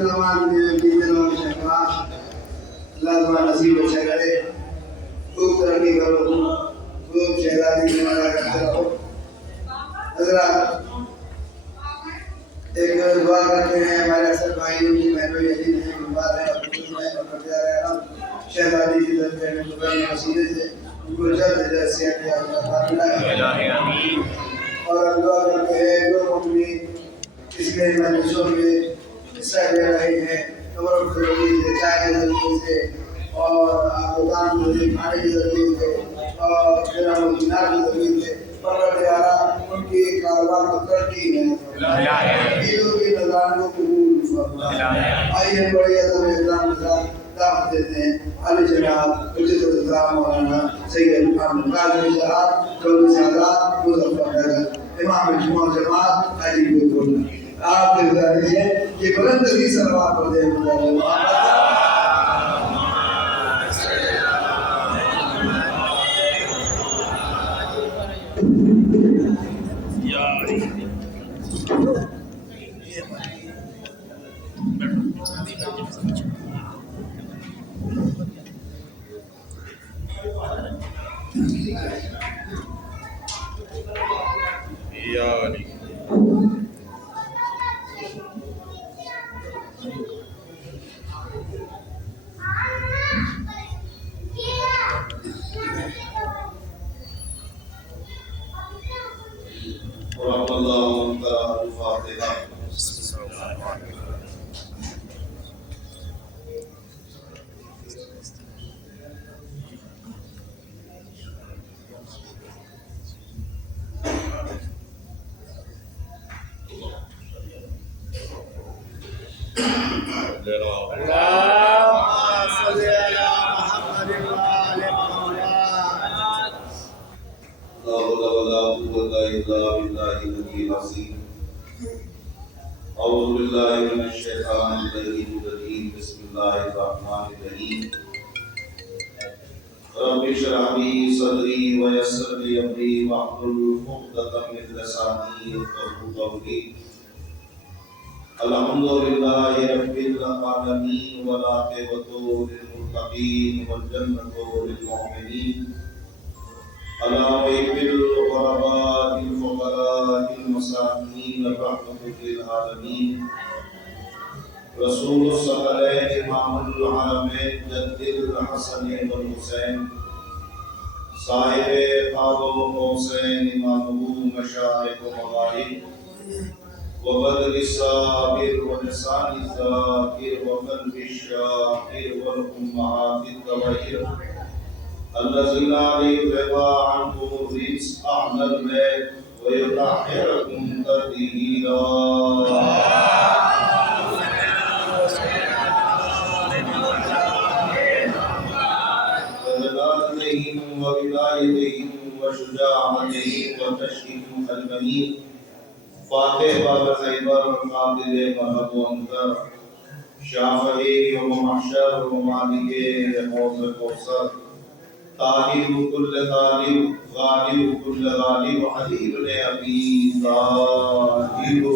زمان میں بیتے لوگ شکران اللہ تعالیٰ نصیب اچھا کرے خوب ترقی کرو خوب شہزادی کی مدد کرتے رہو حضرات ایک دعا کرتے ہیں ہمارے اکثر بھائیوں کی محنت یقین ہے بات ہے اور کرتے رہے ہم شہزادی کی طرف میں قرآن وسیلے سے ان کو جلد جلد صحت عافیت عطا اور ہم دعا کرتے ہیں جو مومنین اس کے مجلسوں میں حصہ لے رہے ہیں قبر کے ذریعے چائے کے ذریعے سے اور آبودان کے ذریعے کھانے کے ذریعے سے اور درہم و دینار کے ذریعے سے پروردگارہ ان کی کاروبار کو ترقی ہے عیدوں کی نظران کو قبول فرما آئیے بڑی ادب احترام کے ساتھ دعوت دیتے ہیں علی جناب حجت الاسلام مولانا سید محمد قادری صاحب چودھری سادات مظفر نگر امام جمعہ جماعت حاجی پور آپ کی گزارش ہے کہ بلند ترین صلوات پڑھ دیں اعوذ باللہ من الشیطان الرجیم بسم اللہ الرحمن الرحیم رب اشرح لي صدری ویسر لي امری واحلل عقدۃ من لسانی یفقهوا قولی الحمدللہ رب العالمین والعاقبۃ للمتقین والجنۃ للمؤمنین علام بالغرباء الفقراء المساکین رحمة للعالمین رسول الثقلین امام الحرمین جد الحسن والحسین صاحب قاب و قوسین امام مشارق و مغارب وبدر الصابر ولسان الذاکر وقلب الشاکر والأمهات الطاهر الذي لا يرضى عنكم الرجس أهل البيت ويطهركم تطهيرا وجلالتهم وولايتهم وشجاعتهم وتشريف الجميل فاتح باب خیبر قابل مرحب و انکر شافعی و محشر و مالک حوض کوثر طالب كل طالب غالب كل غالب حبيب لأبي طالب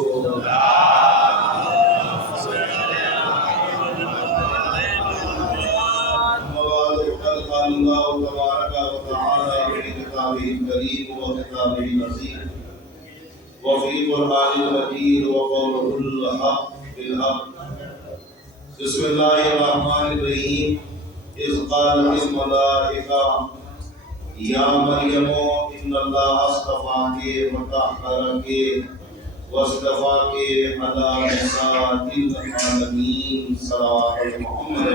قال الله تبارك وتعالى في كتابه الكريم وكتابه العزيز وفي القرآن المجيد وقوله الحق بالحق بسم الله الرحمن الرحيم إذ قالت الملائكة يا مريم إن الله اصطفاك وطهرك واصطفاك على نساء العالمين صلوات محمد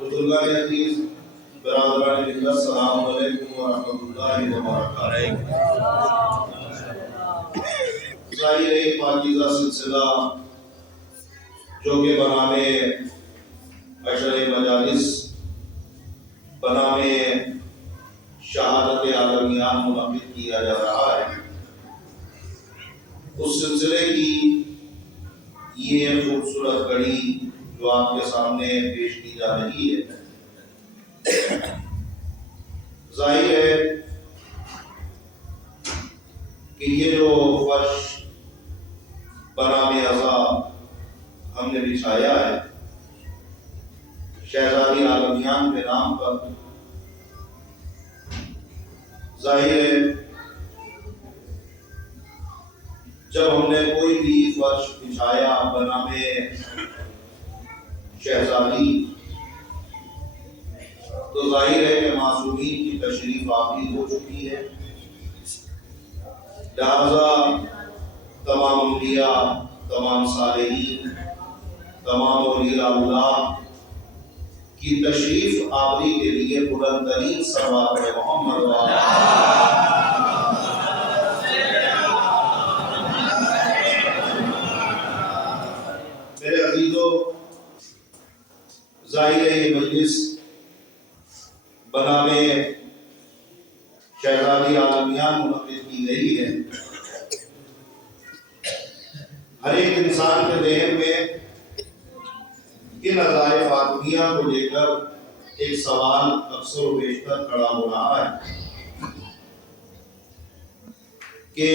بزرگان عزیز برادران ملت السلام علیکم ورحمۃ اللہ وبرکاتہ ظاہر ایک پاکیزہ سلسلہ جو کہ بنامے عشر مجالس بنامے شہادت عالمیان منعقد کیا جا رہا ہے اس سلسلے کی یہ خوبصورت کڑی جو آپ کے سامنے پیش کی جا رہی ہے ظاہر ہے کہ یہ جو فرش بنام ازا ہم نے بچھایا ہے شہزادی عالمیان کے نام پر، ظاہر ہے جب ہم نے کوئی بھی فرش بچھایا بنام شہزادی تو ظاہر ہے کہ معصومین کی تشریف آوری ہو چکی ہے، لہذا تمام انبیاء، تمام صالحین، تمام اولیاء اللہ کی تشریف آوری کے لیے بلند ترین صلوات محمد میرے عزیزو، ظاہر ہے یہ مجلس بنام شہزادی عالمیان منعقد کی گئی ہے۔ ہر ایک انسان کے ذہن میں ان عزائے فاطمیہ کو لے کر ایک سوال اکثر و بیشتر کھڑا ہو رہا ہے کہ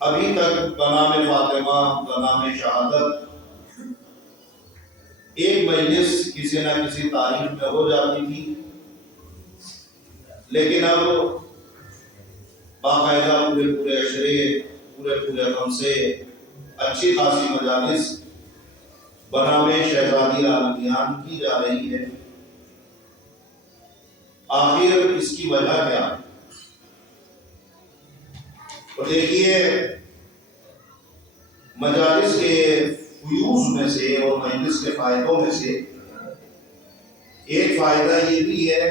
ابھی تک بنام فاطمہ، بنام شہادت ایک مجلس کسی نہ کسی تاریخ میں ہو جاتی تھی، لیکن اب باقاعدہ پورے عشرے، پورے غم سے اچھی خاصی مجالس بنام شہزادی عالمیان کی جا رہی ہے۔ آخر اس کی وجہ کیا ہے؟ تو دیکھیے، مجالس کے فیوز میں سے اور مجلس کے فائدوں میں سے ایک فائدہ یہ بھی ہے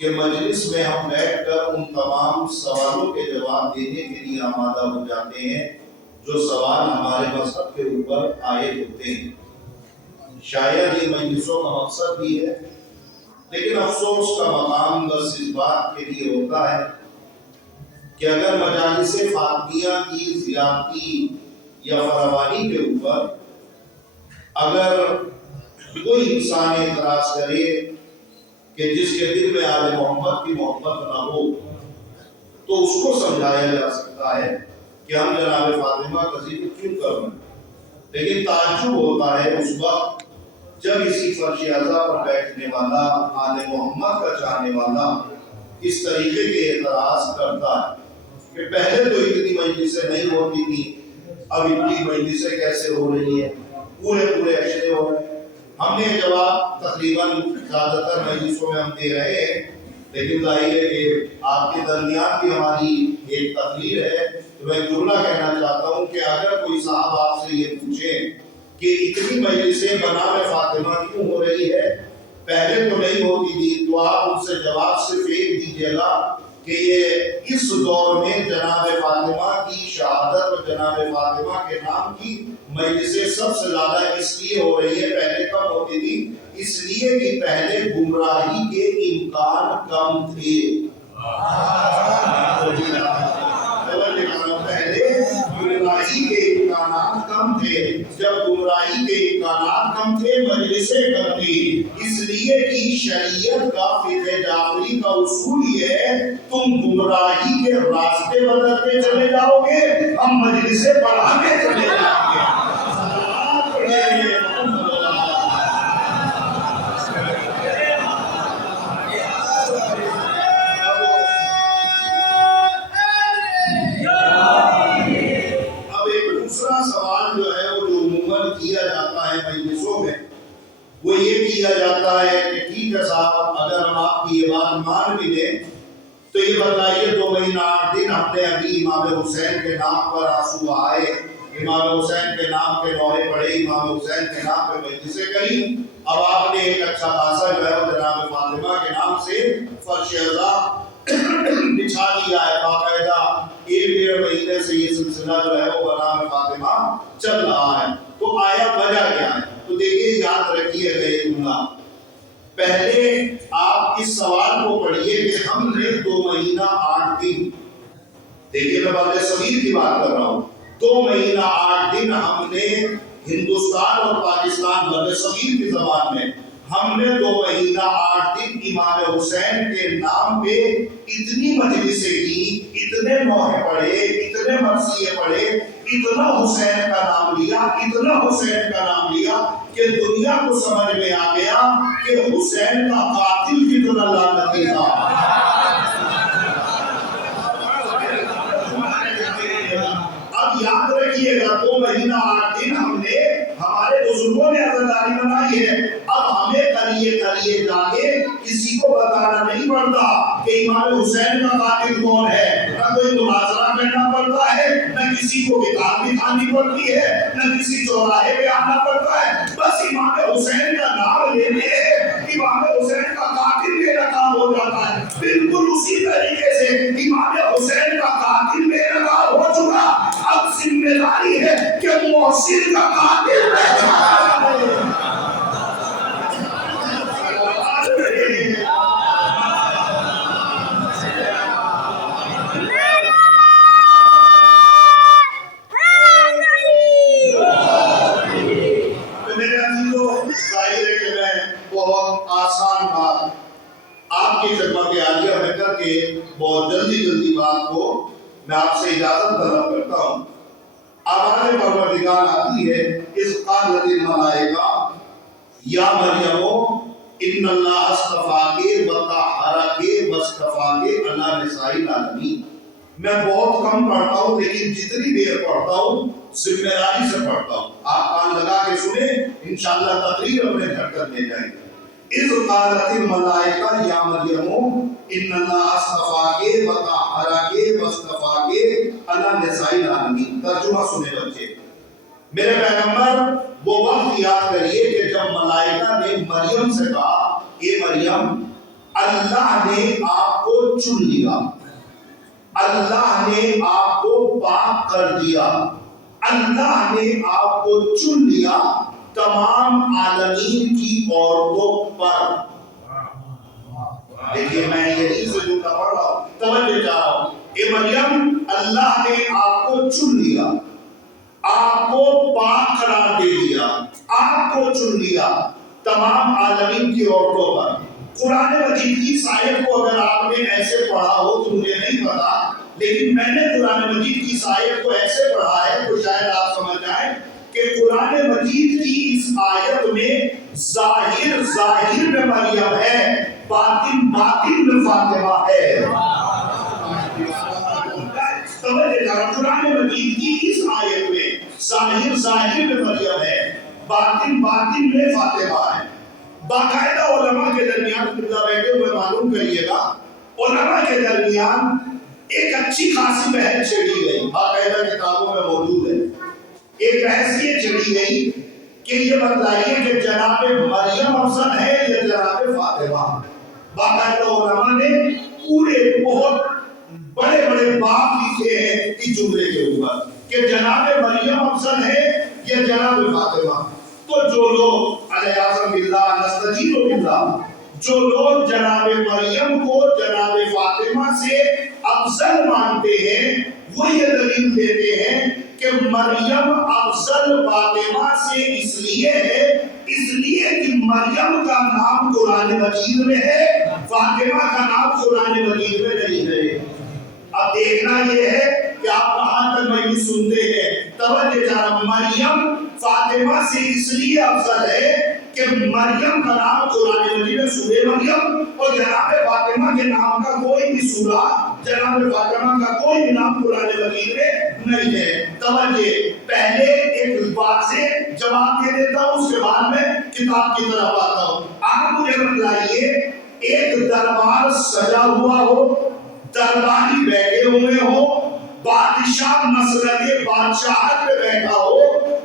کہ مجلس میں ہم بیٹھ کر ان تمام سوالوں کے جواب دینے کے لیے آمادہ ہو جاتے ہیں جو سوال ہمارے مذہب کے اوپر عائد ہوتے ہیں۔ شاید یہ مجلسوں کا مقصد بھی ہے، لیکن افسوس کا مقام بس اس بات کے لیے ہوتا ہے کہ اگر مجالس فاطمیہ کی زیادتی یا فراوانی کے اوپر اگر کوئی انسان اعتراض کرے کہ جس کے دل میں آل محمد کی محبت نہ ہو، تو اس کو سمجھایا جا سکتا ہے کہ ہم جناب فاطمہ کا ذکر کیوں کر رہے ہیں، لیکن تعجب ہوتا ہے اس وقت جب اسی فرش اعظم پر بیٹھنے والا، آل محمد کا چاہنے والا اس طریقے کے اعتراض کرتا ہے کہ پہلے تو اتنی مجلسیں نہیں ہوتی تھی، اب اتنی مجلسیں کیسے ہو رہی ہیں، پورے عشرے ہو رہے ہیں۔ ہم نے جواب تقریباً زیادہ تر مجلسوں میں ہم دے رہے ہیں، لیکن ظاہر ہے کہ آپ کے درمیان بھی ہماری ایک تقریر ہے، تو میں جملہ کہنا چاہتا ہوں کہ اگر کوئی صاحب آپ سے یہ پوچھے کہ اتنی مجلسیں بنام فاطمہ کیوں ہو رہی ہے، پہلے تو نہیں ہوتی تھی، تو آپ ان سے جواب صرف ایک دیجیے گا کہ یہ اس دور میں جناب فاطمہ کی شہادت اور جناب فاطمہ کے نام کی مجلسیں سب سے زیادہ اس لیے ہو رہی ہے، پہلے کم ہوتی تھی، اس لیے کہ پہلے گمراہی کے امکان کم تھے۔ پہلے گمراہی کے امکانات کم تھے، جب گمراہی کے امکانات کم تھے مجلسیں کم تھی، اس لیے کہ شریعت کا فقہ جعفری کا اصول یہ ہے تم گمراہی کے راستے بدلتے چلے جاؤ گے، ہم مجلسیں بڑھاتے چلے جائیں گے۔ سوال جو ہے وہ جو عموماً کیا جاتا ہے مجلسوں میں، وہ یہ کیا جاتا ہے کہ ٹھیک ہے صاحب، اگر ہم آپ کی یہ بات مان بھی لیں تو یہ بتائیے 2 مہینہ 8 دن ہم نے ابھی امام حسین کے نام پر آنسو آئے، امام حسین کے نام کے نوحے پڑھے، امام حسین کے نام پہ مجلسیں کری، اب آپ نے ایک اچھا خاصا جو ہے وہ جناب فاطمہ کے نام سے فرش اعظم بچھا دیا ہے، باقاعدہ 1-1.5 مہینے سے یہ سلسلہ جو ہے وہ بنام فاطمہ چل رہا ہے۔ تو آیا وجہ کیا ہے؟ تو دیکھیے، یاد رکھیے گا یہ جملہ، پہلے آپ اس سوال کو پڑھیے کہ ہم نے 2 مہینہ 8 دن، دیکھیے میں بات صغیر کی بات کر رہا ہوں، 2 مہینہ 8 دن ہم نے ہندوستان اور پاکستان بر صغیر کی زبان میں ہم نے 2 مہینہ 8 دن امام حسین کے نام پہ اتنی مجلسیں کی، اتنے نوحے پڑھے، اتنے مرثیے پڑھے، اتنا حسین کا نام لیا، اتنا حسین کا نام لیا کہ دنیا کو سمجھ میں آ گیا کہ حسین کا قاتل کتنا لعنتی تھا۔ اب یاد رکھیے گا 2 مہینہ 8 دن ہم نے، ہمارے بزرگوں نے عزاداری بنائی ہے، اب ہمیں کریے جا کے کسی کو بتانا نہیں پڑتا کہ امام حسین کا قاتل کون ہے، نہ کوئی مناظرہ کرنا پڑتا ہے، نہ کسی کو کتاب دکھانی پڑتی ہے، نہ کسی چوراہے پہ آنا پڑتا ہے، بس امام حسین کا نام لیتے ہیں، امام حسین کا قاتل میرا کام ہو جاتا ہے۔ بالکل اسی طریقے سے امام حسین کا قاتل میرا کام ہو چکا، اب ذمہ داری ہے کہ محسن کا قاتل آپ کی خدمت عالیہ میں کر کے بہت جلدی بات کو میں آپ سے اجازت طلب کرتا ہوں۔ آواز پروردگار آتی ہے، اس قالت الملائکہ یا مریم ان اللہ اصطفاک وطہرک واصطفاک علی نساء العالمین۔ میں بہت کم پڑھتا ہوں، لیکن جتنی دیر پڑھتا ہوں ذمہ داری سے پڑھتا ہوں۔ آپ کان لگا کے سنیں، انشاءاللہ تقریر اپنے گھر تک لے جائیں گے۔ اذ قالت الملائکہ یا مریم ان اللہ اصطفاک وطہرک واصطفاک علی نساء العالمین۔ ترجمہ سنیں بچے، میرے پیغمبر وہ وقت یاد کریے کہ جب ملائکہ نے مریم سے کہا، اے مریم اللہ نے آپ کو چن لیا، اللہ نے آپ کو پاک کر دیا، اللہ نے آپ کو چن لیا تمام عالمین کی عورتوں پر۔ دیکھیے میں یہی سے جملہ پڑھ رہا ہوں، توجہ چاہ رہا ہوں۔ اے مریم اللہ نے آپ کو چن لیا، آپ کو پاک قرار دے دیا، آپ کو چن لیا تمام عالمین کی عورتوں پر۔ قرآن مجید کی اس آیت کو اگر آپ نے ایسے پڑھا ہو تو مجھے نہیں پتا، لیکن میں نے قرآن مجید کی اس آیت کو ایسے پڑھا ہے تو شاید آپ سمجھ جائیں کہ قرآن مجید کی اس آیت میں ظاہر میں مریم ہے، باطن میں فاطمہ ہے۔ قرآن مجید کی اس آیت میں ظاہر میں مریم ہے، باطن میں فاطمہ ہے۔ باقاعدہ علماء کے درمیان بیٹھے ہوئے معلوم کریے گا، علماء کے درمیان ایک اچھی خاصی بحث چھڑی گئی، باقاعدہ کتابوں میں موجود ہے۔ ایک بحث یہ چھڑی گئی کہ یہ بتلائیے کہ جناب مریم افضل ہے یا جناب فاطمہ۔ باقاعدہ علماء نے پورے بہت بڑے باب لکھے ہیں اس جملے کے اوپر کہ جناب مریم افضل ہے یا جناب فاطمہ۔ تو جو لوگ علیہ اعظم باللہ نستجیب باللہ، جو لوگ جناب مریم کو جناب فاطمہ سے افضل مانتے ہیں، وہ یہ دلیل دیتے ہیں کہ مریم افضل فاطمہ سے اس لیے ہے کہ مریم کا نام قرآن مجید میں ہے، فاطمہ کا نام قرآن مجید میں نہیں ہے۔ اب دیکھنا یہ ہے کہ آپ کہاں تک میں سنتے ہیں۔ توجہ جانب، مریم فاطمہ سے اس لیے افضل ہے کہ مریم کا نام قرآن مجید میں سورہ مریم، اور جناب فاطمہ کے نام کا کوئی بھی سورہ، جناب فاطمہ کا کوئی بھی نام قرآن مجید میں نہیں ہے۔ توجہ، پہلے ایک بات سے جواب دے دیتا ہوں، اس کے بعد میں کتاب کی طرف آتا ہوں۔ آپ مجھے بتلائیے، ایک دربار سجا ہوا ہو، درباری بیٹھے ہوئے ہو، بادشاہ مسرت بادشاہت پہ بیٹھا ہو،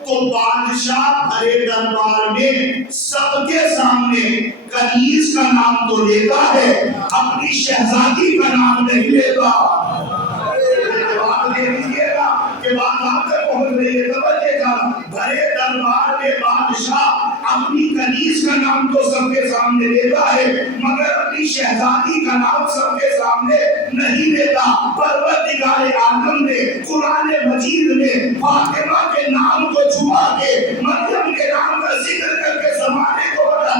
تو بادشاہ بھرے دربار میں سب کے سامنے کنیز کا نام تو لیتا ہے، اپنی شہزادی کا نام نہیں لیتا۔ جواب دے دیجیے گا کہ بات آپ تک پہنچ رہی ہے۔ توجہ کرنا، بھرے دربار میں بادشاہ اپنی کنیز کا نام تو سب کے سامنے لیتا ہے، مگر اپنی شہزادی کا نام سب کے سامنے نہیں لیتا۔ پروردگار عالم نے قرآن مجید میں فاطمہ کے نام کو چھپا کے مریم کے نام کا ذکر کر کے زمانے کو بتا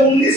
19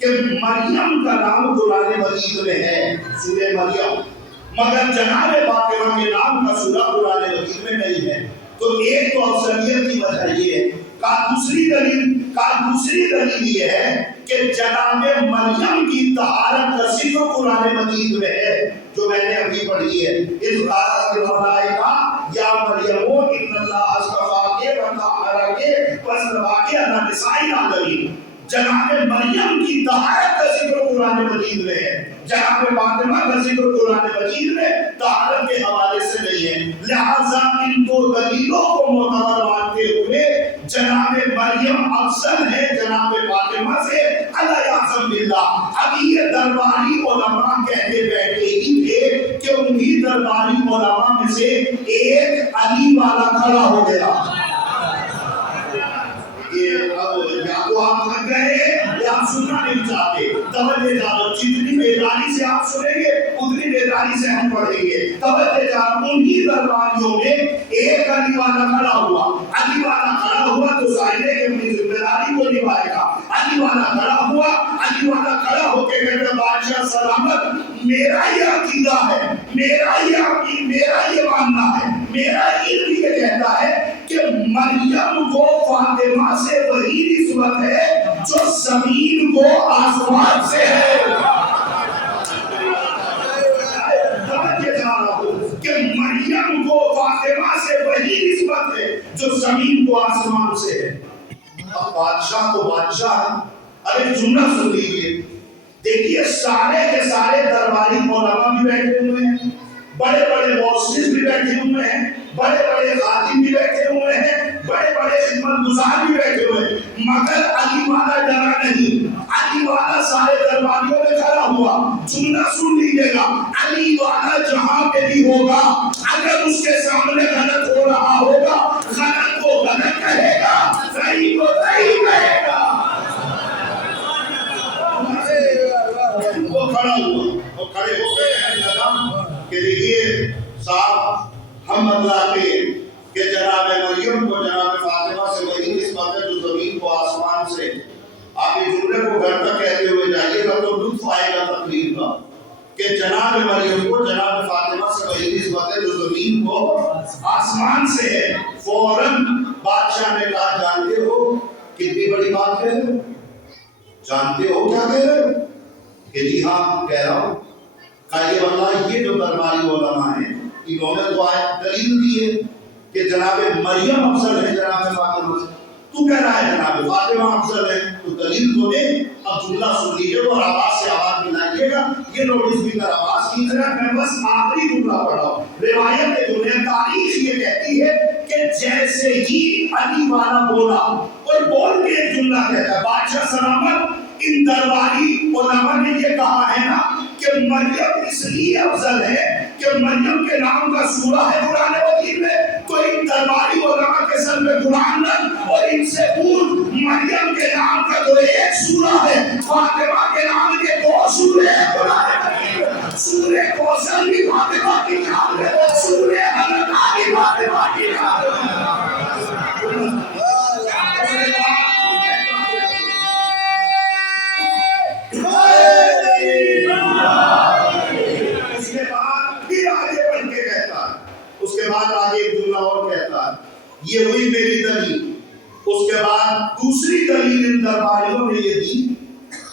کہ مریم کا نام قرآن مجید میں ہے سورہ مریم، مگر جناب فاطمہ کے نام کا سورہ قرآن مجید میں نہیں ہے۔ تو ایک تو افضلیت کی وجہ یہ ہے، دوسری دلیل یہ ہے کہ جناب مریم کی طہارت کا ذکر قرآن مجید میں ہے جو میں نے ابھی پڑھی ہے۔ اذ قالت الملائکہ یا مریم ان اللہ اصطفاک وطہرک واصطفاک علی نساء العالمین۔ جناب مریم کی طہارت کا ذکر قرآن مجید میں ہے، جناب فاطمہ کا ذکر قرآن مجید میں طہارت کے حوالے سے نہیں ہے۔ لہذا ان دو دلیلوں کو معتبر مانتے ہوئے جناب مریم افضل ہے جناب فاطمہ سے، الیاذ باللہ۔ اب یہ درباری علماء کہتے بیٹھے ہی تھے کہ انہی درباری علماء میں سے ایک علی والا کھڑا ہو گیا۔ یا تو آپ تھک گئے یا آپ سننا نہیں چاہتے، توجہ جانو، جتنی بیداری سے آپ سنیں گے اتنی بیداری سے ہم پڑھیں گے۔ توجہ جانو، انہی درباریوں میں ایک علی والا کھڑا ہوا۔ علی والا کھڑا ہوا تو ظاہر ہے کہ اپنی ذمہ داری کو نبھائے گا۔ علی والا کھڑا ہوا، علی والا کھڑا ہو کے کہتے بادشاہ سلامت، میرا یہ عقیدہ ہے، میرا یہ ماننا ہے، میرا علم یہ کہتا ہے کہ مریم کو فاطمہ سے وہی نسبت ہے جو زمین کو آسمان سے ہے۔ کہ مریم کو فاطمہ سے وہی نسبت ہے جو زمین کو آسمان سے ہے۔ اب بادشاہ تو بادشاہ ہے، اب ایک جملہ سن لیجیے، دیکھیے سارے کے سارے درباری علماء بھی بیٹھے ہوئے ہیں، بڑے بڑے مؤسس بھی بیٹھے ہوئے ہیں، بڑے بڑے خادم بھی بیٹھے ہوئے ہیں، بڑے بڑے خدمت گزار بھی بیٹھے ہوئے ہیں، مگر علی والا ڈرا نہیں۔ علی والا سارے درباریوں میں کھڑا ہوا۔ جملہ سن لیجیے گا، علی والا جہاں پہ بھی ہوگا اگر اس کے سامنے غلط ہو رہا ہوگا، غلط کو غلط کہے گا، صحیح کو صحیح کہے گا۔ وہ کھڑا ہوا اور کھڑے ہو کے کہنے لگا کہ دیکھیے صاحب، ہم بتلاتے کہ جناب مریم کو جناب فاطمہ سے وہی نسبت ہے جو زمین کو آسمان سے۔ آپ اس جملے کو گھر تک کہتے ہوئے جائیے گا تو لطف آئے گا تقریر کا کہ جناب مریم کو جناب فاطمہ سے وہی نسبت ہے جو زمین کو آسمان سے ہے۔ فوراً بادشاہ نے کہا جانتے ہو کتنی بڑی بات کہہ رہے ہو؟ جانتے ہو کیا کہہ رہے ہو؟ کہ جی ہاں کہہ رہا ہوں۔ کہا یہ واللہ یہ جو درباری علماء ہیں انہوں نے تو آیت دلیل دی ہے کہ جناب مریم افضل ہے جناب فاطمہ سے، تو کہہ رہا ہے جناب فاطمہ افضل ہے، تو دلیل تو دے۔ اب جملہ سن لیجیے اور آواز سے آواز ملائیے گا، یہ نوٹس بھی کر آواز کی طرح میں بس آخری جملہ پڑھا ہوں۔ روایت کے جملے تاریخ یہ کہتی ہے کہ جیسے ہی علی والا بولا اور بول کے ایک جملہ کہتا ہے، بادشاہ سلامت، ان درباری علماء نے یہ کہا ہے نا کہ مریم اس لیے افضل ہے کہ مریم کے نام کا سورہ ہے قرآن مجید میں، تو ان درباری علماء کے سر میں قرآن نہ، اور ان سے پور مریم کے نام کا تو ایک سورہ ہے، فاطمہ کے نام کے دو سورے ہیں قرآن مجید، سورہ کوثر بھی فاطمہ کی نام ہے، سورہ حلقہ بھی فاطمہ کی نام ہے۔ اس کے بعد آگے ایک جملہ اور کہتا ہے، یہ ہوئی میری دلیل۔ اس کے بعد دوسری دلیل ان درباریوں نے یہ دی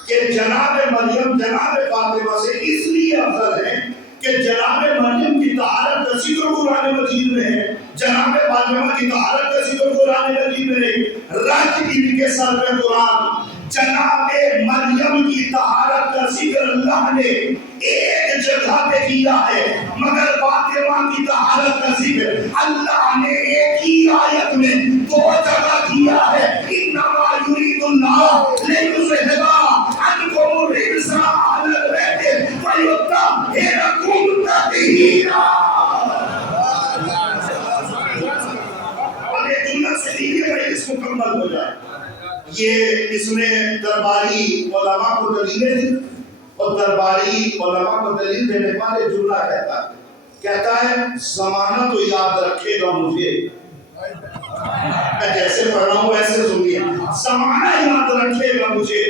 کہ جناب مریم جناب فاطمہ سے اس لیے افضل ہے کہ جناب مریم کی طہارت کا ذکر قرآن مجید میں ہے، جناب فاطمہ کی طہارت کا ذکر قرآن مجید میں نہیں، رکھ ان کے سر میں قرآن۔ جناب مریم کی طہارت کا ذکر اللہ نے ایک جگہ پہ کیا ہے، مگر فاطمہ کی طہارت کا ذکر اللہ نے ایک ہی آیت میں دو جگہ کیا ہے۔ انما یرید اللہ لیذھب عنکم الرجس اہل البیت ویطہرکم تطہیرا۔ اب یہ جملہ سے لیجیے گا اس مکمل ہو جائے۔ یہ اس میں درباری علماء کو دلیلیں دی اور درباری علماء کو دلیل دینے والے جملہ کہتا ہے زمانہ تو یاد رکھے گا مجھے، میں جیسے پڑھ رہا ہوں ویسے سنیے، زمانہ یاد رکھے گا مجھے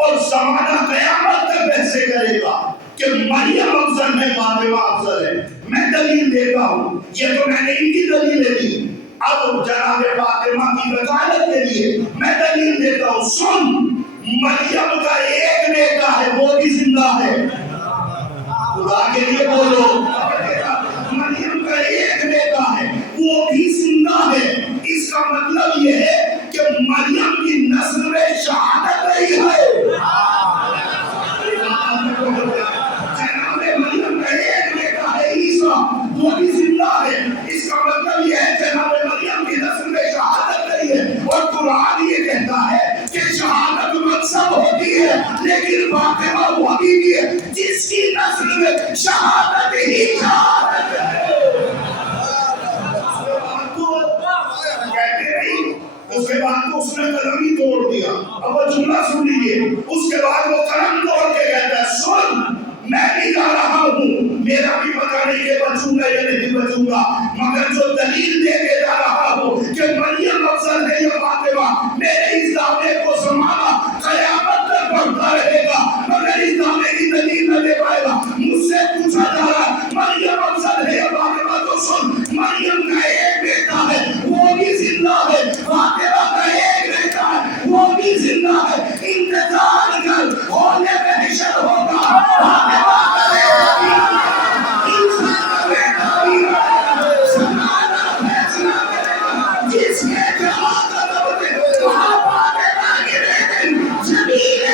اور زمانہ قیامت تک بحثیں کرے گا کہ مریم افضل ہے فاطمہ افضل ہے. میں دلیل دیتا ہوں, یہ تو میں نے ان کی دلیلیں دی. اب جناب فاطمہ کی وکالت کے لیے میں دلیل دیتا ہوں. سن, مریم کا ایک بیٹا ہے, وہ بھی زندہ ہے. خدا کے لیے بولو, مریم کا ایک بیٹا ہے, وہ بھی زندہ ہے. اس کا مطلب یہ ہے کہ مریم کی نسل میں شہادت نہیں ہے. جناب مریم کا ایک بیٹا ہے عیسیٰ, وہ بھی زندہ ہے. اس کا مطلب یہ ہے جناب مریم کی نسل میں شہادت نہیں ہے. اور قرآن یہ کہتا ہے کہ شہادت مقصد ہوتی ہے, لیکن فاطمہ وہ بھی ہے جس کی نسل میں شہادت ہی شہادت ہے. اس کے بعد اس نے قلم ہی توڑ دیا. اب وہ جملہ سن لیجیے. اس کے بعد وہ قلم توڑ کے کہتا ہے, سن, میں بھی جا رہا ہوں, میرا بھی پتہ نہیں کہ بچوں گا یا نہیں بچوں گا, مگر جو دلیل دے کے جا رہا ہوں کہ مریم افضل ہے یا فاطمہ, میرے اس دعوے کو زمانہ قیامت تک بڑھتا رہے گا, مگر اس دعوے کی دلیل نہ دے پائے گا. مجھ سے پوچھا جا رہا ہے مریم افضل ہے یا فاطمہ, تو سن, مریم کا ایک بیٹا ہے, وہ بھی زندہ ہے. فاطمہ کا ایک بیٹا ہے, وہ بھی زندہ ہے. انتظار کر, ہونے میں حشر ہوگا. فاطمہ کا بیٹا بھی, عیسیٰ کا بیٹا بھی, زمانہ فیصلہ کرے گا. جس کے جواب دے وہاں فاطمہ کی بیٹی زمین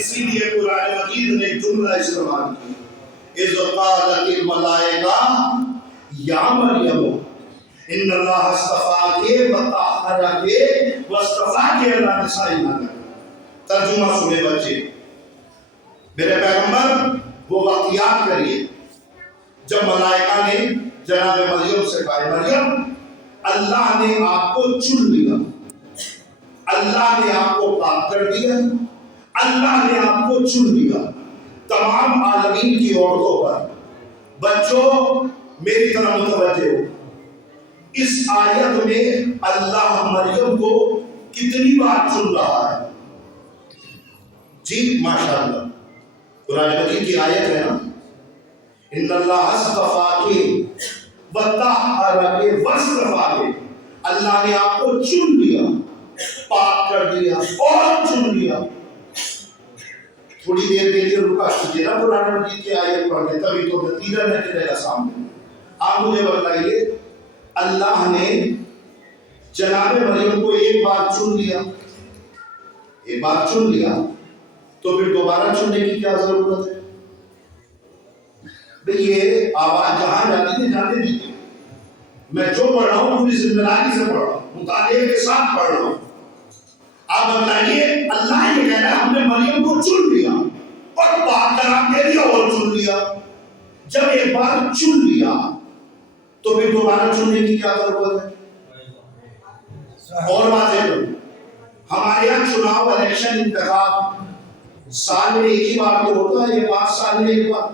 اسی لیے قرآن مجید نے جملہ استعمال کی, اذ قالت الملائکہ یا مریم ان اللہ اصطفاک وطہرک واصطفاک علی نساء العالمین. ترجمہ سنے بچے, میرے پیغمبر وہ وقت یاد کریے جب ملائکہ نے جناب مریم سے کہا, مریم اللہ نے آپ کو چن لیا, اللہ نے آپ کو پاک کر دیا, اللہ نے آپ کو چن لیا. تمام عالمین کی عورتوں پر بچوں میری طرح متوجہ ہو. اس آیت میں اللہ مریم کو کتنی بار چن رہا ہے؟ جی ماشاءاللہ, قرآن مجید کی آیت ہے نا, ان اللہ اصطفاک وطہرک واصطفاک, اللہ نے آپ کو چن لیا, پاک کر دیا اور چن لیا. تھوڑی دیر کے لیے رکا کیجیے نا قرآن مجید کی آیت پڑھ کے, تبھی تو نتیجہ نکلے گا سامنے. آپ مجھے بتائیے, اللہ نے جناب مریم کو ایک بار چن لیا, ایک بار چن لیا, تو پھر دوبارہ چننے کی کیا ضرورت ہے؟ بھئی یہ آواز جہاں جاتی تھی جانے دیجیے. میں جو پڑھ رہا ہوں پوری زندگی سے پڑھ رہا ہوں, مطالعے کے ساتھ پڑھ رہا ہوں. آپ بتائیے, اللہ یہ کہہ رہا ہے ہم نے مریم کو چن لیا اور پاک قرار دے دیا اور چن لیا. جب ایک بار چن لیا تو پھر دوبارہ چننے کی کیا ضرورت ہے؟ اور واضح کروں, ہمارے یہاں چناؤ, الیکشن, انتخاب سال میں ایک ہی بار تو ہوتا ہے, یہ 5 سال میں ایک بار.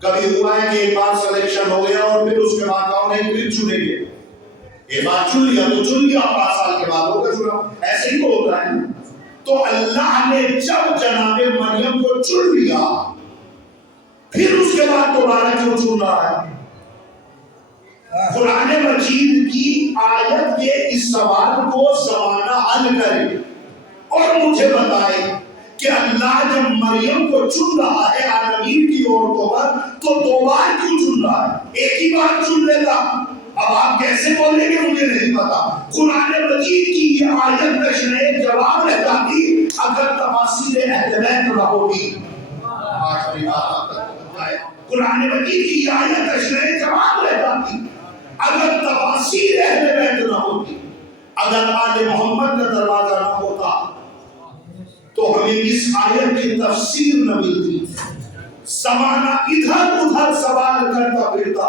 کبھی ہوا ہے کہ ایک بار سلیکشن ہو گیا اور پھر اس کے بعد کہو نہیں پھر چنیں گے. ایک بار چن لیا تو چن لیا, 5 سال کے بعد ہوگا چناؤ, ایسے ہی تو ہوتا ہے. تو اللہ نے جب جناب مریم کو چن لیا پھر اس کے بعد دوبارہ کیوں چن رہا ہے؟ قرآن مجید کی آیت کے اس سوال کو زمانہ حل کرے اور مجھے بتائے کہ اللہ جب مریم کو چن رہا ہے عالمین کی عورتوں پر تو 2 بار کیوں چن رہا ہے؟ ایک ہی بار چن لیتا. اب آپ کیسے بولیں گے مجھے نہیں پتا. قرآن مجید کی یہ آیت تشریح جواب رہ جاتی اگر تفاسیر اہل بیت نہ ہوگی. قرآن مجید کی یہ آیت تشریح جواب رہ جاتی اگر تفاسیر اہل بیت نہ ہوتی, اگر آل محمد کا دروازہ نہ ہوتا تو ہمیں اس آیت کی تفسیر نہ ملتی. زمانہ ادھر ادھر سوال کرتا پھرتا,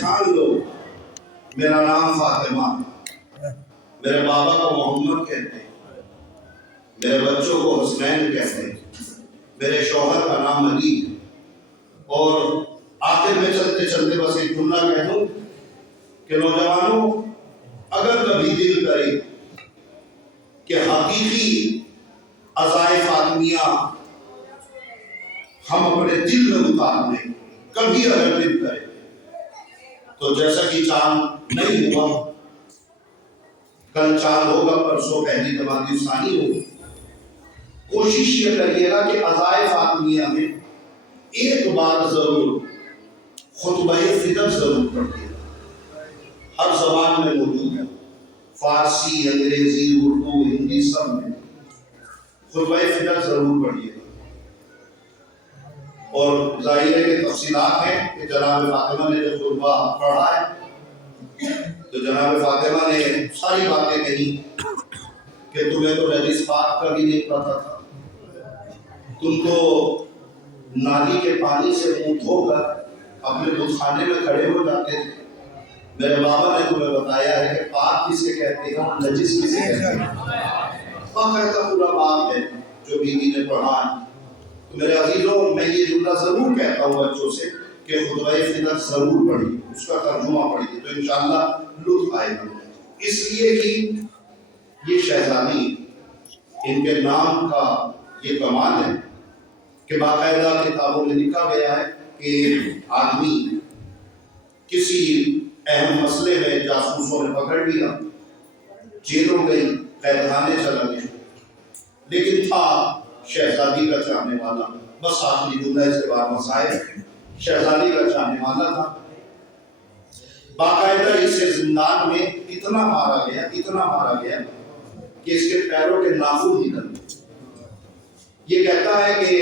پہچان لو میرا نام فاطمہ، میرے بابا کو محمد کہتے ہیں، میرے بچوں کو حسنین کہتے ہیں، میرے شوہر کا نام علی ہے۔ اور آخر میں چلتے چلتے بس ایک جملہ کہہ دوں کہ نوجوانوں، اگر کبھی دل کرے کہ حقیقی عزائے فاطمیہ ہم اپنے دل میں اتار لیں، کبھی اگر دل کرے تو جیسا کہ چاند نہیں ہوا، کل چاند ہوگا، پرسوں پہلی جمادی ثانی ہوگی، کوشش یہ کریے گا کہ عزائے فاطمیہ میں ایک بار ضرور خطبہ فطر ضرور پڑھیے گا۔ ہر زبان میں موجود ہے، فارسی، انگریزی، اردو، ہندی، سب میں خطبہ فطر ضرور پڑھیے گا۔ اور ظاہر ہے کہ تفصیلات ہیں کہ جناب فاطمہ نے جو خطبہ پڑھا ہے تو جناب فاطمہ نے ساری باتیں کہی کہ تمہیں تو نجس پاک کا بھی نہیں پتا تھا، تم تو نالی کے پانی سے منہ دھو کر اپنے بت خانے میں کھڑے ہو جاتے تھے، میرے بابا نے تمہیں بتایا ہے کہ پاک کسے کہتے ہیں، نجس کسے کہتے ہیں۔ باقاعدہ پورا باب ہے جو بیوی نے پڑھا ہے۔ تو میرے عزیزوں، میں یہ جملہ ضرور کہتا ہوں بچوں سے کہ خطبہ فطر ضرور پڑھیے، اس کا ترجمہ پڑھیے تو انشاءاللہ لطف آئے گا۔ اس لیے کہ یہ شہزادی، ان کے نام کا یہ کمال ہے کہ باقاعدہ کتابوں میں لکھا گیا ہے کہ آدمی کسی اہم مسئلے میں جاسوسوں نے پکڑ لیا، جیل ہو گئی، قید خانے چلا گیا، لیکن تھا شہزادی کا چاہنے والا، بس آخری جملہ اس کے بعد مسائل، شہزادی کا چاہنے والا تھا۔ باقاعدہ اسے زندان میں اتنا مارا گیا کہ اس کے پیروں کے ناخن نکل گئے۔ یہ کہتا ہے کہ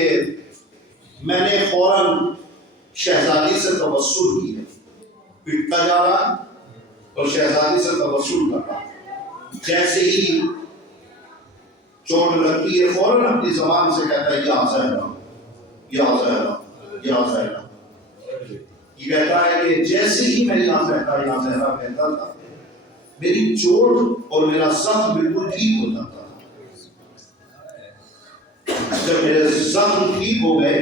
میں نے فوراً شہزادی سے توسل کیا، پٹتا جا رہا اور شہزادی سے توسل کر رہا، جیسے ہی چوٹ لگتی ہے فوراً اپنی زبان سے کہتا ہے یا زہرا، یا زہرا، یا زہرا۔ یہ کہتا ہے کہ جیسے ہی میں یا زہرا کہتا تھا، میری چوٹ اور میرا زخم بالکل ٹھیک ہو جاتا تھا۔ جب میرے زخم ٹھیک ہو گئے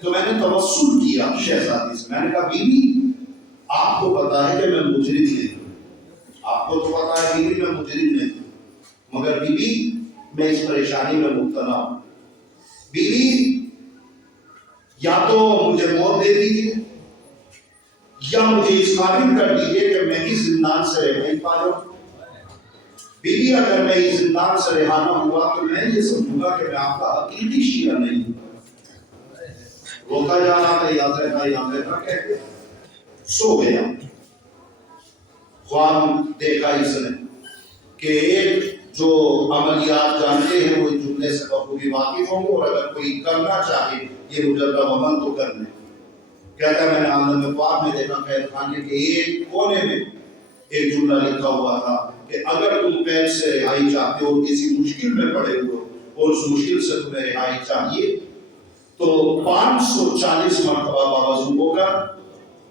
تو میں نے توسل کیا شہزادی سے، میں نے کہا بیوی آپ کو پتا ہے کہ میں مجرم نہیں ہوں، آپ کو تو پتا ہے بیوی میں مجرم نہیں ہوں، مگر بیوی میں اس پریشانی میں مبتلا ہوں، بیوی یا تو مجھے موت دے دیجیے یا مجھے اس قابل کر دیجیے کہ میں اس زندان سے رہائی پا جاؤں۔ بیوی اگر میں اس زندان سے رہا نہ ہوا تو میں یہ سمجھوں گا کہ میں آپ کا حقیقی شیعہ نہیں ہوں۔ روتا جا رہا تھا، یا زہرا کہہ کے سو گیا۔ خواب دیکھا اس نے کہ ایک جو عملیات جانتے ہیں وہ جملے سے بخوبی واقف ہوں گے، اور اگر کوئی کرنا چاہے یہ مجرب عمل تو کر لیں۔ کہتا ہے میں نے عالم خواب میں دیکھا قید خانے کے ایک کونے میں ایک جملہ لکھا ہوا تھا کہ اگر تم قید سے رہائی چاہتے ہو، کسی مشکل میں پڑے ہو اور اس مشکل سے تمہیں رہائی چاہیے تو 540 مرتبہ باوضو ہو کر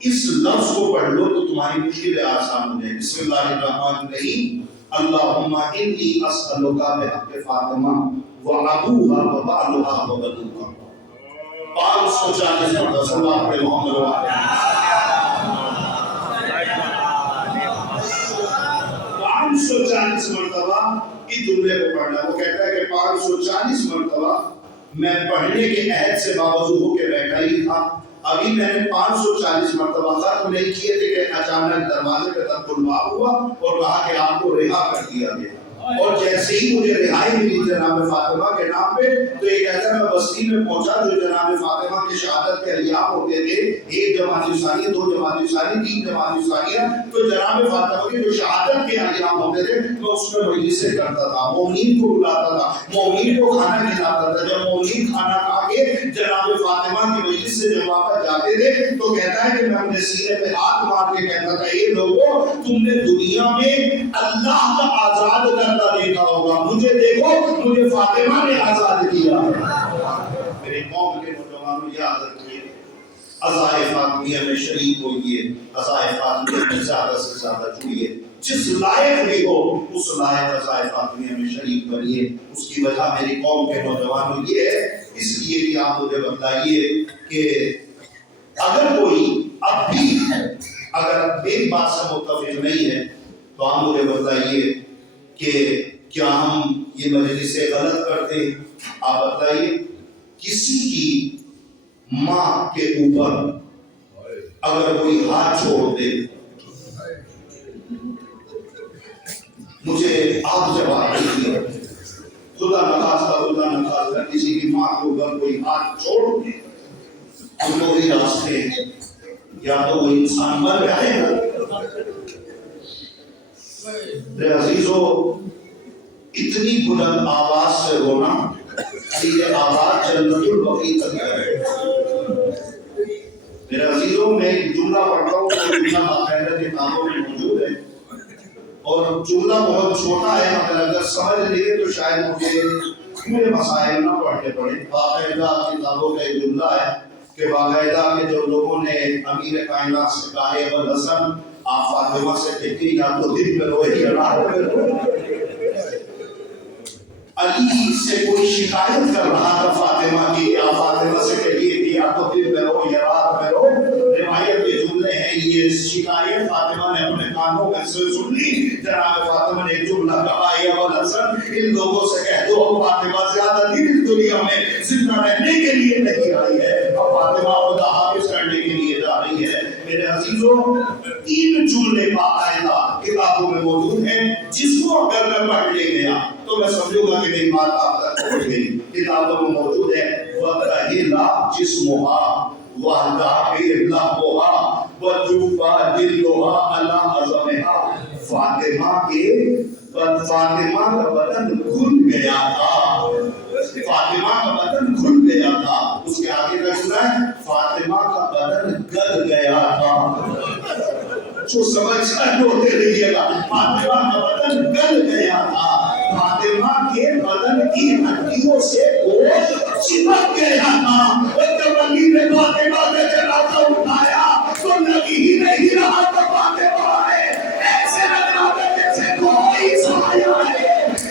اس لفظ کو پڑھ لو تو تمہاری مشکلیں آسان ہو جائیں۔ بسم اللہ الرحمن الرحیم، اللہم انی اسألک بحق فاطمہ وابوہا وبعلہا وبنوہا۔ 540 مرتبہ صلی اللہ علیہ وسلم 540 مرتبہ اس جملے کو پڑھنا۔ وہ کہتا ہے کہ 540 مرتبہ میں پڑھنے کے عہد سے باوضو ہو کے بیٹھا ہی تھا، ابھی میں نے 540 مرتبہ ختم نہیں کیے تھے کہ اچانک دروازے پہ دق الباب ہوا اور کہا کہ آپ کو رہا کر دیا گیا۔ اور جیسے ہی مجھے رہائی ملی جناب فاطمہ کے نام پہ تو یہ کہتا ہے میں بستی میں پہنچا جو جناب فاطمہ کی شہادت کے ایام ہوتے تھے، 1 جمادی ثانی، 2 جمادی ثانی، 3 جمادی ثانیہ، تو جناب فاطمہ کی جو شہادت کے ایام ہوتے تھے میں اس میں مجلسیں کرتا تھا، مومنین کو بلاتا تھا، مومنین کو کھانا کھلاتا تھا۔ جب مومنین کھانا کھا کے جناب فاطمہ کی مجلس سے جب واپس جاتے تھے تو کہتا ہے کہ میں اپنے سینے پہ ہاتھ مار کے کہتا تھا اے لوگوں تم نے دنیا میں اللہ کا آزاد کرتا دیکھا ہوگا، مجھے دیکھو مجھے فاطمہ نے آزاد کیا ہے۔ میرے قوم کے نوجوانوں یاد رکھیے عزائے فاطمیہ میں شریک ہوئیے، عزائے فاطمیہ میں زیادہ سے زیادہ جڑیے، جس لائق بھی ہو اس لائق عزائے فاطمیہ میں شریک بنیے۔ اس کی وجہ میری قوم کے نوجوانوں یہ ہے، اس لیے بھی آپ مجھے بتلائیے کہ اگر کوئی اب بھی اگر میری بات سے متفق نہیں ہے تو آپ مجھے بتلائیے کہ کیا ہم یہ مجلسیں غلط کرتے ہیں؟ آپ بتائیے، کسی کی ماں کے اوپر اگر کوئی ہاتھ چھوڑ دے، مجھے آپ جواب دیجیے، خدا نخواستہ کسی کی ماں کے اوپر کوئی ہاتھ چھوڑ دے، ہم لوگ ہی راستے ہیں، یا تو وہ انسان مر جائے گا۔ میرے عزیزو، اتنی بلند آواز سے رونا، یہ آواز جنت البقیع تک ہے۔ میرے عزیزوں، میں ایک جملہ پڑھتا ہوں، وہ جملہ باقاعدہ کتابوں میں موجود ہے، اور جملہ بہت چھوٹا ہے، مگر اگر سمجھ لیے تو شاید مجھے مسائل نہ پڑھنے پڑے۔ باقاعدہ کتابوں کا ایک جملہ ہے کہ باقاعدہ کہ جو لوگوں نے امیر کائنات سے کہا ہے ابوالحسن آپ فاطمہ سے کہتے یا تو دن میں روئے یا رات میں روئے۔ علی سے کوئی شکایت کر رہا تھا فاطمہ کی، آپ فاطمہ سے کہیے کہ یا تو دن میں رو یا رات میں رو۔ روایت کے جملے ہیں، یہ شکایت فاطمہ نے اپنے کانوں میں سے سن لی۔ جناب فاطمہ نے ایک جملہ کہا، یا ابوالحسن ان لوگوں سے کہہ دو فاطمہ زیادہ دن اس دنیا میں زندہ رہنے کے لیے نہیں آئی ہے، اب فاطمہ خدا حافظ کرنے کے لیے جا رہی ہے۔ میرے عزیزوں، تین جملے باقاعدہ کتابوں میں موجود ہیں، جس کو اگر میں پڑھ لے گیا تو میں سمجھوں گا کہ میری بات آپ تک پہنچ گئی۔ کتابوں میں موجود ہے، وَقَهِلَا جِسْمُهَا وَحْدَهِ لَهُهَا وَجُفَّا دِلُّهَا عَلَىٰ عَظَمِهَا۔ فاطمہ کا بدن کھل گیا تھا، فاطمہ کا بدن کھل گیا تھا۔ اس کے آگے کا جملہ ہے، فاطمہ کا بدن گل گیا تھا۔ جو سمجھتا ہے وہ دے رہیے گا، فاطمہ کا بدن گل گیا تھا، فاطمہ کے بدن کی ہڈیوں سے گوشت چپک گیا تھا۔ اور جب علی نے فاطمہ کا جنازہ اٹھایا تو لگی ہی نہیں رہا تھا فاطمہ ہے، ایسے لگ رہا تھا جیسے کوئی سایہ ہے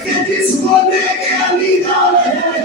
کہ جس کو لے کے علی جا رہے ہیں۔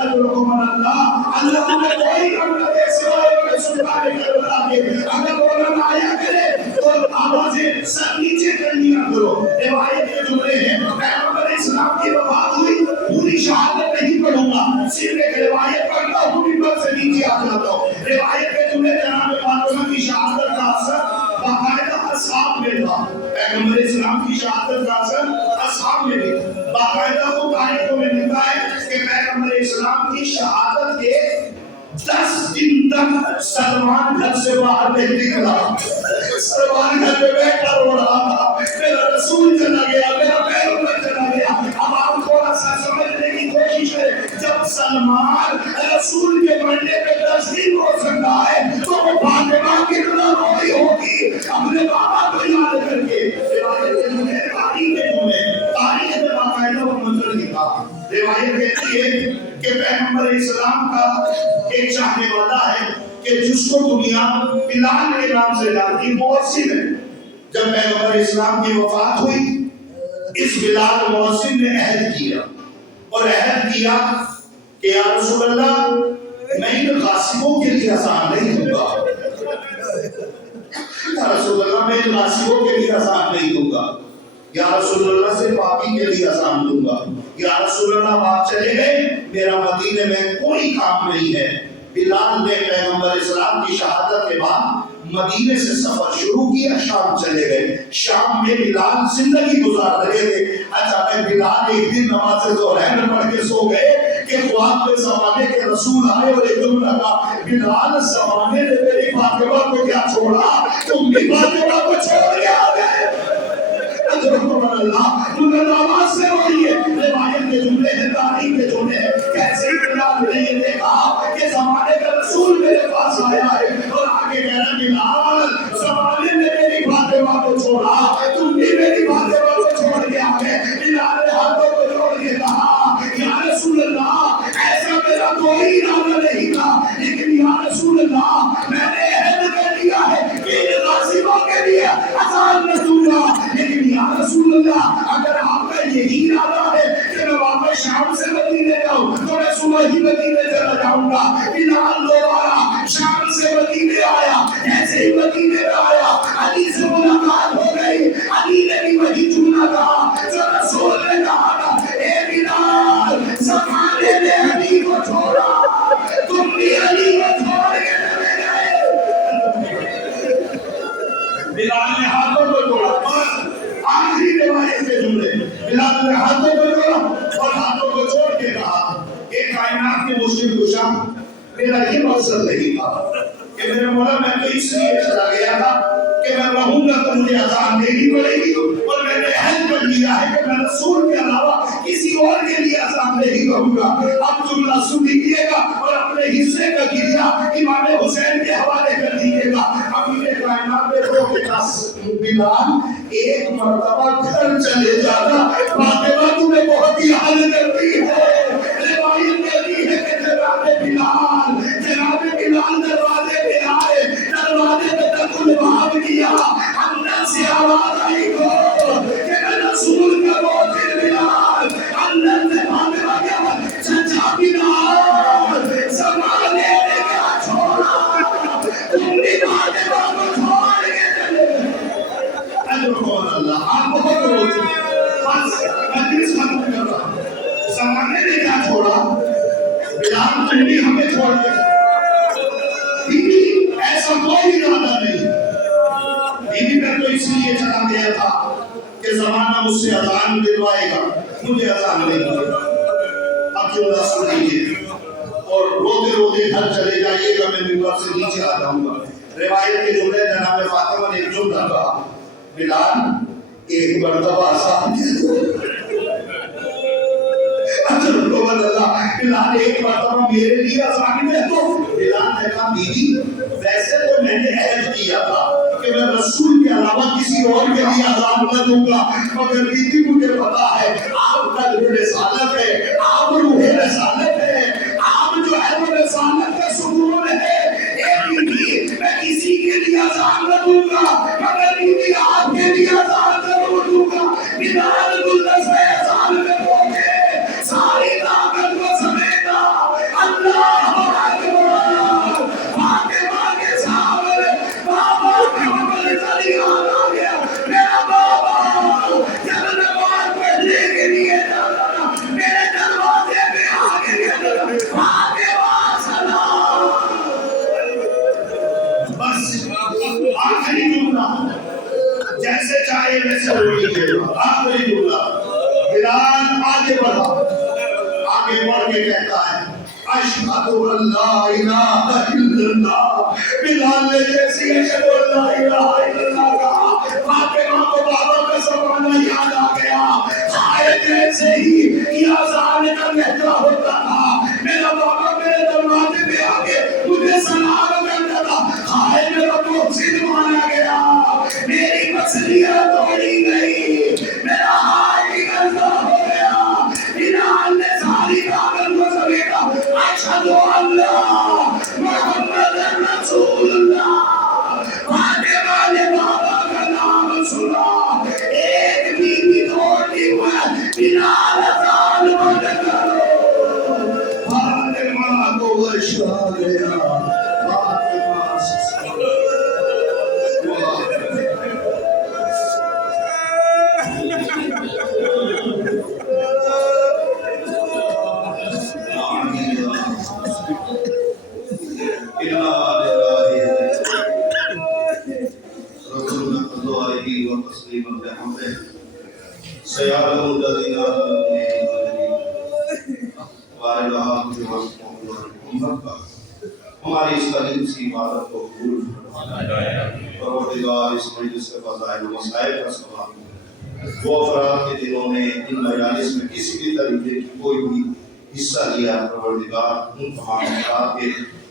اللہ نے کوئی کمرہ دے سوائے میں سلطان کے بلا کے اگر بولنا آیا کرے تو آوازیں سب نیچے کر لیا کرو۔ روایت کے جملے ہیں، پیغمبر اسلام کی وفات ہوئی، پوری شہادت نہیں پڑھوں گا، صرف ایک روایت پڑھتا ہوں، منبر سے نیچے آ جاتا ہوں۔ روایت کے جملے جناب فاطمہ کی شہادت کا اثر باقاعدہ اصحاب میں تھا، پیغمبر اسلام کی شہادت کا اثر اصحاب میں بھی باقاعدہ وہ تاریخوں میں ملتا ہے کہ پیغمبر اسلام کی شہادت کے 10 دن تک سلمان گھر سے باہر نہیں نکلا۔ سلمان گھر میں بیٹھا رو رہا تھا، میرا رسول چلا گیا، میرا پیغمبر چلا گیا۔ اب آپ تھوڑا سا سمجھنے کی کوشش کریں، جب سلمان رسول کے مرنے پہ 10 دن ہو سکتا ہے تو وہ فاطمہ کتنا روئی ہوگی اپنے بابا کو یاد کر کے۔ تاریخ میں باقاعدہ وہ منظر لکھا۔ روایت کہتی ہے کہ پیغمبر اسلام کا ایک چاہنے والا ہے کہ جس کو دنیا بلال کے نام سے جانتی، مؤذن ہے۔ جب پیغمبر اسلام کی وفات ہوئی، اس بلال مؤذن نے عہد کیا اور عہد کیا کہ یا رسول اللہ میں ان غاصبوں کے لیے اذان نہیں دوں گا، یا رسول اللہ میں ان غاصبوں کے لیے اذان نہیں دوں گا، یا رسول اللہ سے پاپی کے لیے اذان دوں گا، یا رسول اللہ آپ چلے گئے، میرا مدینے میں کوئی کام نہیں ہے۔ بلال نے پیغمبر اسلام کی شہادت کے بعد مدینے سے سفر شروع کیا، شام چلے گئے۔ شام میں بلال زندگی گزار رہے تھے، اچانک بلال ایک دن نماز ظہر پڑھ کے سو گئے کہ خواب میں زمانے کے رسول آئے اور ایک جملہ کہا، بلال زمانے نے میری فاطمہ کو کیا چھوڑا، تم بھی فاطمہ کو چھوڑ کے آ گئے۔ اللہ آواز سے روئیے۔ روایت کے جملے ہیں، تاریخ کے جملے ہیں، کیسے بلال نے یہ دیکھا کہ زمانے کا رسول میرے پاس آیا ہے اور آگے کہہ رہا بلال زمانے نے میری فاطمہ کو چھوڑا، تم بھی میری فاطمہ کو چھوڑ کے آ گئے۔ بلال نے ہاتھوں کو جوڑ کے کہا یا رسول اللہ ایسا میرا کوئی ارادہ نہیں تھا، لیکن یا رسول اللہ میں نے گا. بلال دوبارہ شام سے مدینے آیا. ایسے ہی مدینے میں آیا, علی سے ملاقات ہو گئی. علی نے بھی وہی جملہ کہا جو رسول نے کہا تھا, اے بلال زمانے نے علی کو چھوڑا, تم بھی علی کو چھوڑ کے چلے گئے. بلال نے ہاتھوں کو جوڑا. آخری روایت کے جملے, بلال نے ہاتھوں کو جوڑا اور ہاتھوں کو چھوڑ کے کہا کہ کائنات کے مشکل کشا, میرا یہ مقصد نہیں تھا کہ میرے مولا میں تو اس لیے چلا گیا تھا کہ میں رہوں گا تو مجھے اذان دینی پڑے گی, اور میں نے عہد کر لیا ہے کہ میں رسول کے علاوہ کسی اور کے لیے اذان نہیں کروں گا. اب جملہ سن لیجیے گا اور اپنے حصے کا گریہ امام حسین کے حوالے کر دیجیے گا. امیر کائنات میں رو کے بلال ایک مرتبہ گھر چلے جانا, فاطمہ تمہیں بہت ہی حال کرتی ہے. روایت کہتی ہے کہ جناب بلال دروازے پہ آئے, دروازے پہ تک الباب کیا, اندر سے آواز آئی کو کہ میں رسول کا موتر بلال. اندر سے فاطمہ کیا, چچا بلال زمانے نے کیا چھوڑا, تم نے فاطمہ کو چھوڑ کے چلے. اللہ آپ بہت روتے بس مجلس ختم کر رہا. زمانے نے کیا چھوڑا, بلال تم نے ہمیں چھوڑ کے. ایسا کوئی ارادہ نہیں. بیوی میں تو اس لیے چلا گیا تھا کہ زمانہ مجھ سے اذان دلوائے گا, مجھے اذان نہیں دی. اب جملہ سن لیجیے اور روتے روتے گھر چلے جائیے گا, میں ممبر سے نیچے آ جاؤں گا. روایت کے جملے جناب فاطمہ نے ایک جملہ کہا, بلال ایک مرتبہ آسان بلال ایک مرتبہ میرے لیے آسان دے دو. بلال نے کہا بیوی ویسے تو میں نے عہد کیا تھا کہ میں رسول کے علاوہ کسی اور کے لیے آزاد نہ دوں گا, مگر بیوی مجھے پتا ہے آپ کا جو رسالت ہے, آپ روح رسالت ہے, آپ جو ہے وہ رسالت کا ستون ہے. میں کسی کے لیے آزاد نہ دوں گا, مگر بیوی آپ کے لیے آزاد ضرور دوں گا. بلال گلدستہ آزاد میں ہو گے, ساری طاقت کو سمیٹا. اللہ اکبر. فاطمہ کے سامنے بابا محمد علی آ گیا. میرا بابا جب نماز پڑھنے کے لیے جاتا تھا میرے دروازے پہ آ کے کہتا فاطمہ سلام. بس آخری جملہ جیسے چاہے ویسے ہو لیجیے گا. آخری جملہ بلال آگے بڑھا, آگے بڑھ کے کہتا ہے اشہد ان لا الہ الا اللہ. بلال نے جیسی اشہد ان لا الہ الا اللہ کہا, فاطمہ کو بابا کا زمانہ یاد آ گیا. ہائے جیسے ہی یہ اذان کا لہجہ ہوتا تھا, میرا بابا میرے دروازے پہ آ کے مجھے سلام کرتا تھا. ہائے میرا محسن مانا گیا, میری مچھلیاں توڑی گئی, میرا ہاتھ نکلتا ہو گیا. بلال نے ساری طاقت کو سمیٹا. اشہد ان لا محمد رسول اللہ. فاطمہ نے بابا کا نام سنا, ایک بیوی توڑتی ہوئے بلال اذان بند کرو. فاطمہ کو بشا گیا. فاطمہ سيعلم الذين ہماری اس قدیم سی عبادت کو قبول پروردگار. اس مجلس کے فضائل و مسائل کا سوال وہ افراد کے دلوں نے ان مجالس میں کسی بھی طریقے کی کوئی بھی حصہ لیا, پروردگار ان تمام افراد کے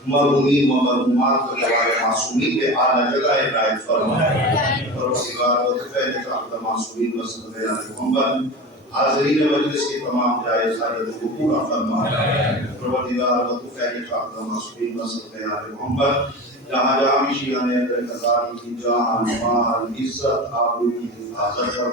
مرحومین و مرحومات کو جوار معصومین کے اعلیٰ جگہ عنایت فرمائے. پروردگار و تفیل کا معصومین و صلی اللہ علیہ محمد حاضرین مجلس کی تمام جائز حاجت کو پورا فرمائے. پروردگار و تفیل کا معصومین و صلی اللہ علیہ محمد جہاں جہاں بھی شیعہ نے اندر کی جان مال عزت آبرو کی حفاظت کر,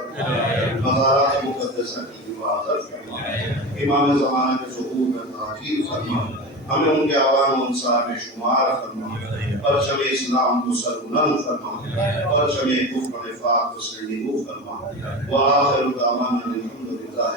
مزارات مقدسہ کی حفاظت فرمائے. امام زمانہ کے ظہور میں تاخیر فرمائے. ہمیں ان کے عوام و انصار میں شمار فرما، پرچم اسلام کو سربلند فرما، پرچم کفر و نفاق کو سرنگو فرما، وآخر دعوانا الحمدللہ